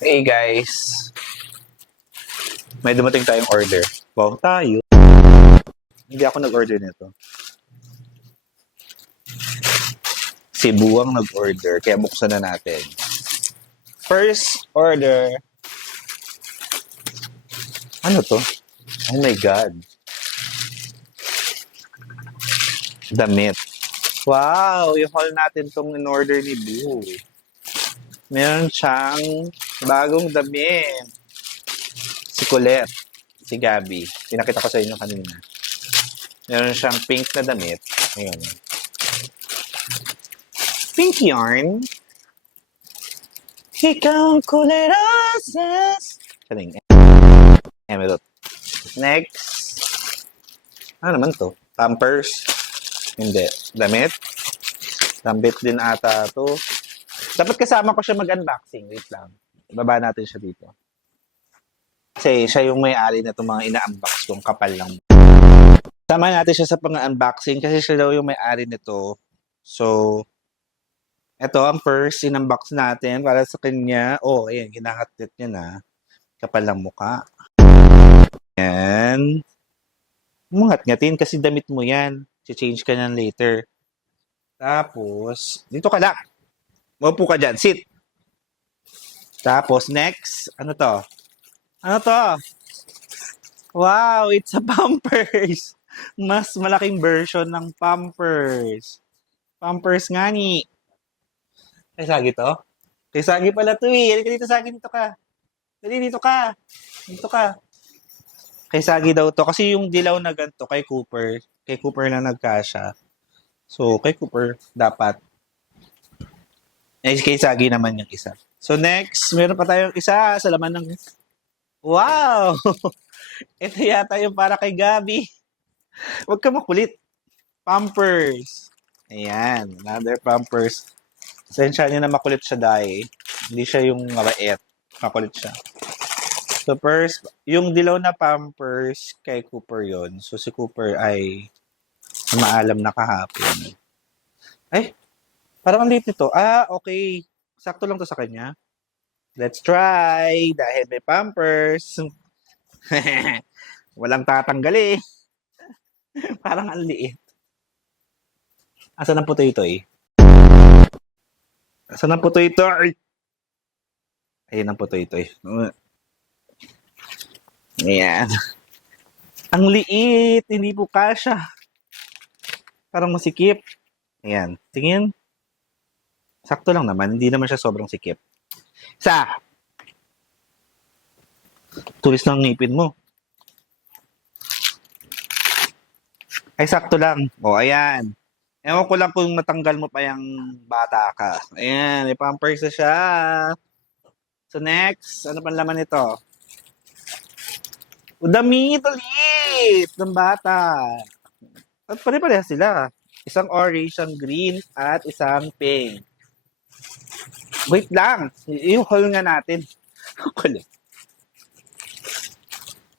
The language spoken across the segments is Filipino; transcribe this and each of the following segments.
Hey guys, may dumating tayong order. Wow, tayo. Hindi ako nag-order nito. Si Buwang nag-order, kaya buksan na natin. First order. Ano to? Oh my God. Damit. Wow, yung haul natin tong in-order ni Bu. Meron siyang bagong damit. Si Colette. Si Gabby. Pinakita ko sa inyo kanina. Meron siyang pink na damit. Ayun. Pink yarn. Ikaw ang kulay rosas. Kaling. Emerald. Next. Ano naman to? Pampers. Hindi. Damit. Damit din ata to. Dapat kasama ko siya mag-unboxing. Wait lang. Ibaba natin siya dito. Kasi siya yung may-ari na itong mga ina-unbox kong kapal lang. Sama natin siya sa pang-unboxing kasi siya daw yung may-ari nito. So, ito ang first in-unbox natin para sa kanya. Oh, ayan. Kinahatit niya na. Kapal lang mukha. Ayan. Mungat-ngatin kasi damit mo yan. Si-change ka yan later. Tapos, dito ka lang. Maupo ka dyan. Sit. Tapos, next. Ano to? Ano to? Wow, it's a Pampers. Mas malaking version ng Pampers. Pampers nga ni. Kay Sagi to? Kay Sagi pala to eh. Halika dito, Sagi. Dito ka. Dali, dito ka. Dito ka. Kay Sagi daw to. Kasi yung dilaw na ganito kay Cooper. Kay Cooper na nagkasya. So, kay Cooper dapat. Eh, kay Sagi naman yung isa. So, next, meron pa tayong isa sa laman ng... Wow! Ito yata yung para kay Gabi. Huwag ka makulit. Pampers. Ayan, another Pampers. Sensya niya na makulit siya dahil. Hindi siya yung mabait. Makulit siya. So first, yung dilaw na Pampers kay Cooper yon. So si Cooper ay maalam na kahapon. Ay, parang ang liit nito. Ah, okay. Sakto lang to sa kanya. Let's try. Dahil may Pampers. Walang tatanggal eh. Parang ang liit. Asan ang putoy-toy? Asan ang putoy-toy? Ayun ang putoy-toy. Ayan. Ang liit. Hindi po kasha. Parang masikip. Ayan. Tingin. Sakto lang naman. Hindi naman siya sobrang sikip. Isa. Tulis ng ngipin mo. Ay, sakto lang. O, ayan. Ewan ko lang kung natanggal mo pa yung bata ka. Ayan, may Pampers na siya. So, next. Ano pang laman nito? Damit ulit ng bata. At pare-parehas sila. Isang orange, isang green, at isang pink. Wait lang. I-haul nga natin. Kulit.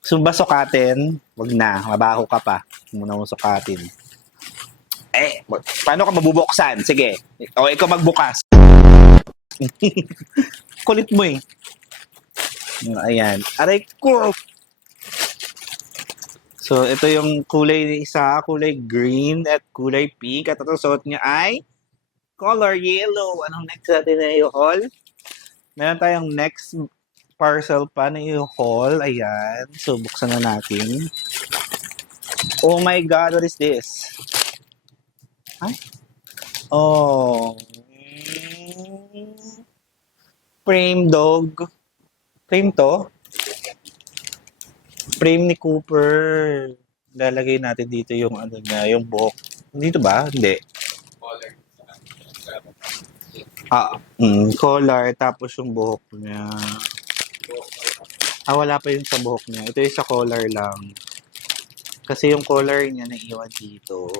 So, ba sukatin? Wag na. Mabaho ka pa. Muna mo sukatin. Eh, paano ka mabubuksan? Sige. O, ikaw magbukas. Kulit mo eh. Ayan. Aray ko. So, ito yung kulay ni isa. Kulay green at kulay pink. At ito suot niya ay color yellow. Anong next natin na i-haul? Meron tayong next parcel pa na i-haul. Ayan. So, buksan na natin. Oh my God, what is this? Ay? Oh. Frame dog. Frame to? Frame ni Cooper. Lalagay natin dito yung ano niya, yung buhok. Dito ba? Hindi. Collar, tapos yung buhok niya. Wala pa yung sa buhok niya. Ito yung sa collar lang. Kasi yung collar niya naiwan dito.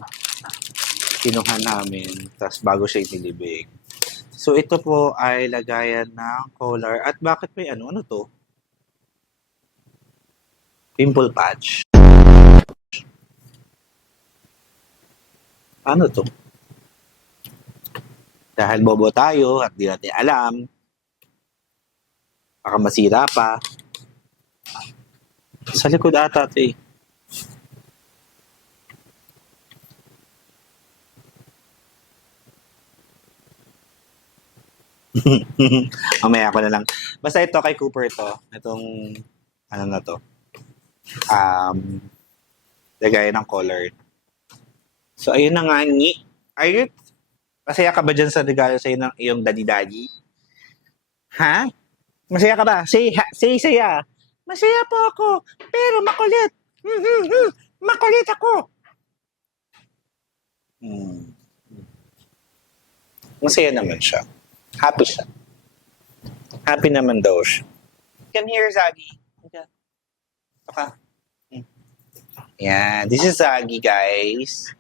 Kinuha namin. Tapos bago siya inilibig. So ito po ay lagayan ng collar. At bakit may ano? Ano to? Pimple patch. Ano to? Dahil bobo tayo at di natin alam. Baka masira pa. Sa likod ata ito eh. Mamaya ko na lang. Basta ito kay Cooper to. Itong, ano na to. Lagay ng color. So, ayun na nga ni. Ayun. Masaya ka ba dyan sa regalo sa'yo ng iyong daddy-daddy? Ha? Masaya ka ba? Say saya. Masaya po ako. Pero makulit. Makulit ako. Masaya naman siya. Happy siya. Happy naman daw siya. Come here, Zaggy. Okay. Yan. This is Zaggy, guys.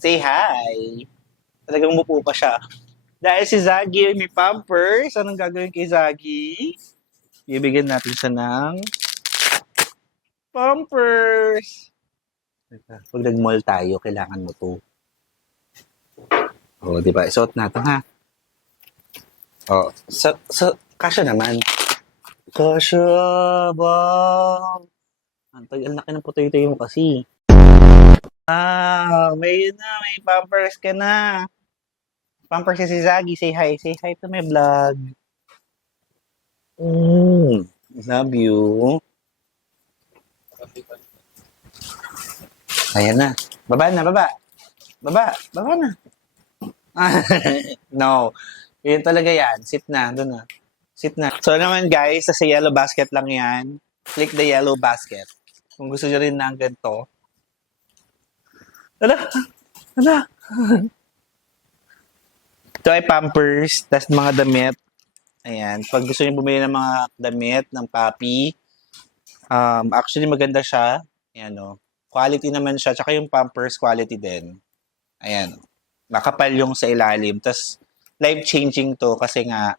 Say hi. Talagang umupo pa siya. Dahil si Zaggy may pampers, anong gagawin kay Zaggy? Bibigyan natin siya ng pampers. Pag nag-mall tayo, kailangan mo to. O, di ba? Isuot natin, ha? O, kasya naman. Kasya, bang. Ang tagal na ng putoy-toy mo kasi. May pampers ka na. Pampers si Zaggy. Say hi. Say hi to my vlog. Love you. Ayan na. Baba na. Baba na. No. Yun talaga yan. Sit na. Doon na. Sit na. So naman guys, sa yellow basket lang yan. Click the yellow basket. Kung gusto nyo rin ng ganito. Ala. Ito ay pampers, tas mga damit. Ayan. Pag gusto niyo bumili ng mga damit ng papi, actually maganda siya. Ayan o. Quality naman siya. Tsaka yung pampers, quality din. Ayan. Makapal yung sa ilalim. Tas life-changing to kasi nga,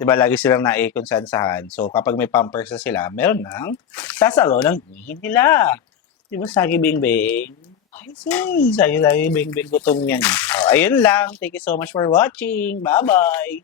di ba lagi silang naikonsansahan. So kapag may pampers na sila, meron nang sasalo ng ihi nila. Di ba Sagi Bing Bing? Ay, Sagi Bing Bing gutom yan. Ayun lang. Thank you so much for watching. Bye-bye!